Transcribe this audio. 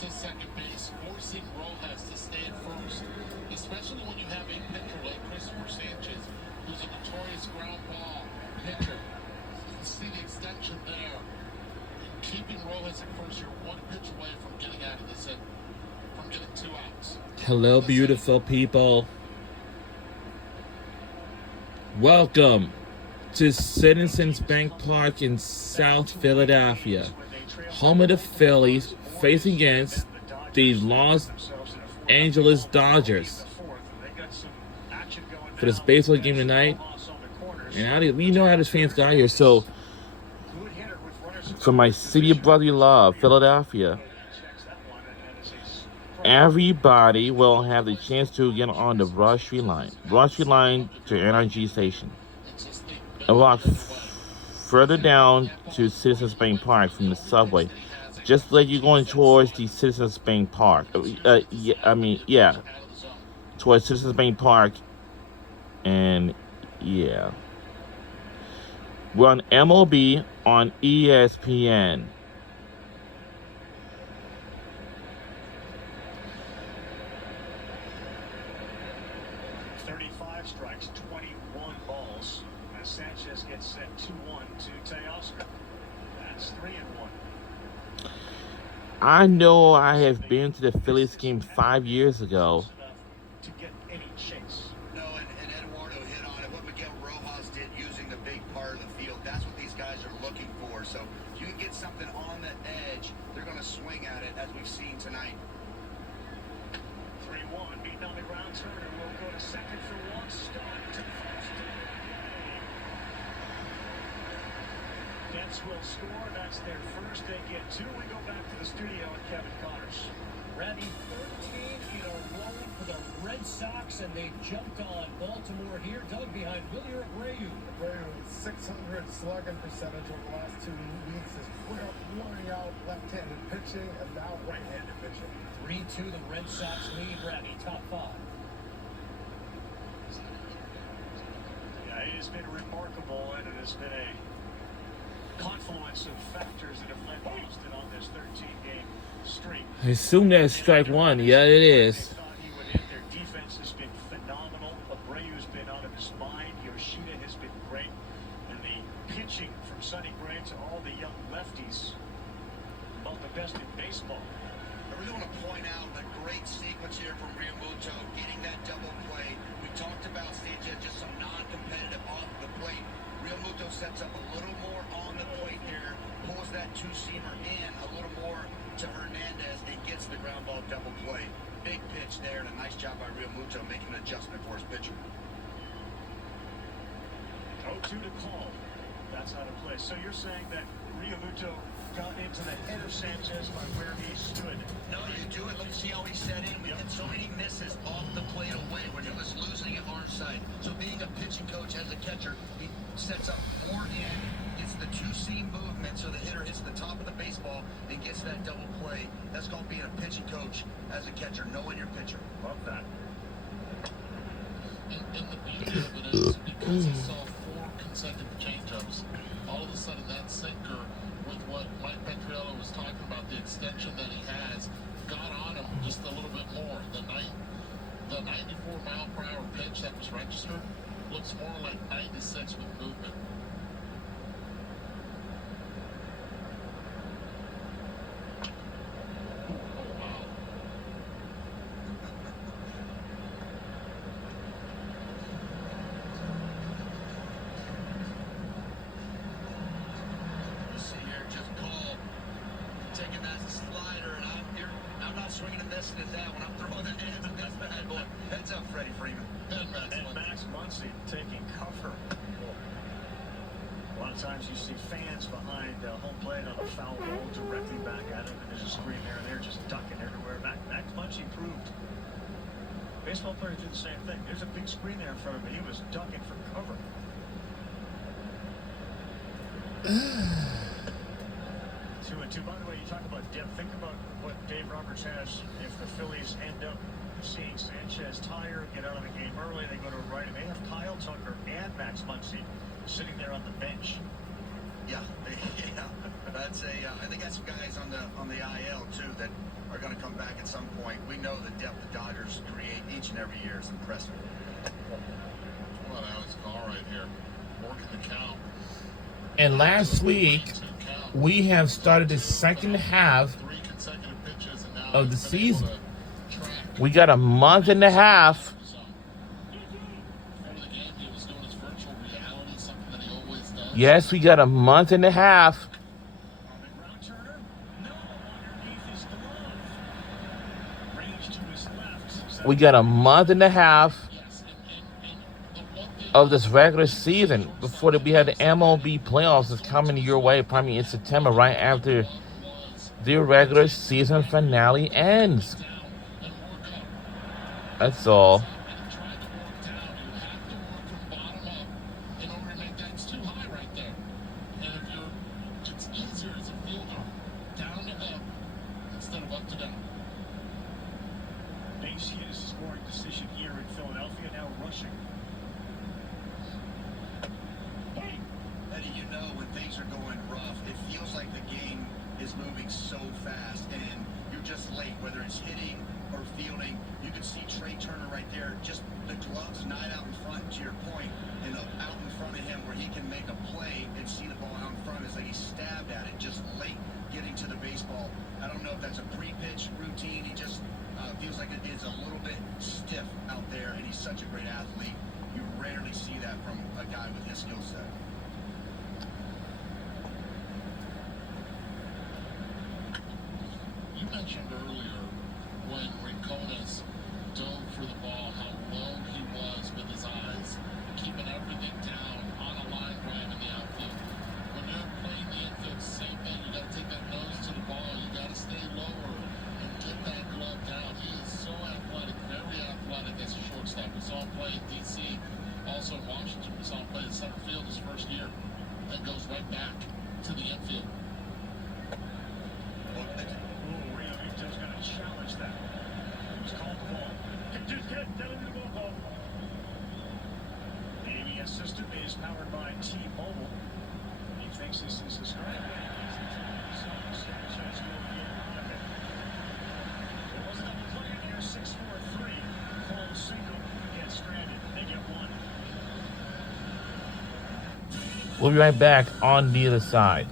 to second base, forcing Rojas to stay at first, especially when you have a pitcher like Christopher Sanchez, who's a notorious ground ball pitcher. You can see the extension there. Keeping Rojas at first, you're one pitch away from getting out of this and from getting 2 outs. Hello, beautiful people. Welcome to Citizens Bank Park in South Philadelphia, home of the Phillies, facing against the Los Angeles Dodgers for this baseball game tonight. And we know how this fans got here, so from my city of brotherly love, Philadelphia, everybody will have the chance to get on the Broad Street line to NRG Station. A lot further down to Citizens Bank Park from the subway. Just like you're going towards the Citizens Bank Park. Towards Citizens Bank Park. And yeah. We're on MLB on ESPN. Strikes, 21 balls. As Sanchez gets set 2-1 to Teoscar. That's 3-1. I know I have been to the Phillies game 5 years ago. To get any chase. No, and Eduardo hit on it. What Miguel Rojas did using the big part of the field, that's what these guys are looking for. So if you can get something on the edge, they're going to swing at it, as we've seen tonight. 3-1, beaten on the ground. Turner will go to second for one. Start to first. Nets will score. That's their first. They get 2. We go back to the studio with Kevin Connors. Randy, 13 in a row for the Red Sox, and they jumped on Baltimore here. Doug behind Wilyer Abreu. Abreu, 600 slugging percentage over the last 2 weeks, is wearing out left-handed pitching and now right-handed pitching. 3-2, the Red Sox lead. Randy, top 5. Yeah, it has been remarkable, and it has been a confluence of factors that have led Boston on this 13-game streak. I assume that's strike 1. Yeah, it is. Their defense has been phenomenal. Abreu's been out of his mind. Yoshida has been great. And the pitching from Sonny Gray to all the young lefties, among the best in baseball. I really want to point out a great sequence here from Realmuto, getting that double play. We talked about Sanchez, just some non-competitive off the plate. Realmuto sets up a little more on the plate there, pulls that 2-seamer in a little more to Hernandez, and gets the ground ball double play. Big pitch there, and a nice job by Realmuto making an adjustment for his pitcher. 0-2 to call. That's how to play. So you're saying that Realmuto got into the head of Sanchez by where he stood? No, you do it. Let's see how he set in. We had so many misses off the plate away when he was losing at hard side. So being a pitching coach as a catcher, he sets up more in, gets the 2-seam movement so the hitter hits the top of the baseball and gets that double play. That's called being a pitching coach as a catcher, knowing your pitcher. Love that. And the beauty of it is, because he saw 4 consecutive changeups, all of a sudden that sinker, with what Mike Petriello was talking about, the extension that he has, got on him just a little bit more. The 94-mile-per-hour pitch that was registered looks more like 96 with movement. Taking that slider, and I'm not swinging and missing it down when I'm throwing the hands at this bad boy. Heads up, Freddie Freeman. And Max Muncy taking cover. A lot of times you see fans behind home plate on a foul ball directly back at him, and there's a screen there, and they're just ducking everywhere. Max Muncy proved. Baseball players do the same thing. There's a big screen there in front of him, and he was ducking for cover. 2-2. By the way, you talk about depth. Think about what Dave Roberts has if the Phillies end up seeing Sanchez tired, get out of the game early, they go to a right, and they have Kyle Tucker and Max Muncy sitting there on the bench. Yeah, that's I think that's some guys on the IL too. that are going to come back at some point. We know the depth the Dodgers create each and every year is impressive. Well, that was a call right here. Working the count. And last week, we have started the second half Three consecutive pitches, and now of the he's been able season. to track We got a month and a half. before the game. He was doing his virtual reality, something that he always does. Yes, we got a month and a half. On the ground, Turner. No, underneath his glove. Range to his left. We got a month and a half Yes, and the one thing of this regular season before we had the MLB playoffs is coming your way, probably in September, right after was the regular season finale ends. down and work up. That's all. And trying to work down, you have to work from bottom up in order to make that. It's too high right there. And if you're, it's easier as a fielder down to up instead of up to down. Base hit is a scoring decision here in Philadelphia. Now rushing. Eddie, you know when things are going rough, it feels like the game is moving so fast and you're just late, whether it's hitting or fielding. You can see Trey Turner right there, just the gloves not out in front, to your point, and out in front of him where he can make a play and see the ball out in front. It's like he stabbed at it, just late getting to the baseball. I don't know if that's a pre-pitch routine. He just feels like it is a little bit stiff out there, and he's such a great athlete. You rarely see that from a guy with his skill set. You mentioned earlier when Rincones dove for the ball, how low he was with his eyes, keeping everything down on a line drive in the outfield. When you're playing the infield, same thing. You got to take that nose to the ball. You got to stay lower and get that glove down. He is so athletic, very athletic as a shortstop. We saw him play in D.C., also in Washington. We saw him play in center field his first year. Then goes right back to the infield. Rio Victor's going to challenge that. He was called the ball. Just get down to the ball. The ABS system is powered by T-Mobile. He thinks this is a strike. Sanchez will get it. There was another play in there, 6-4-3. Cole single gets stranded. They get one. We'll be right back on the other side.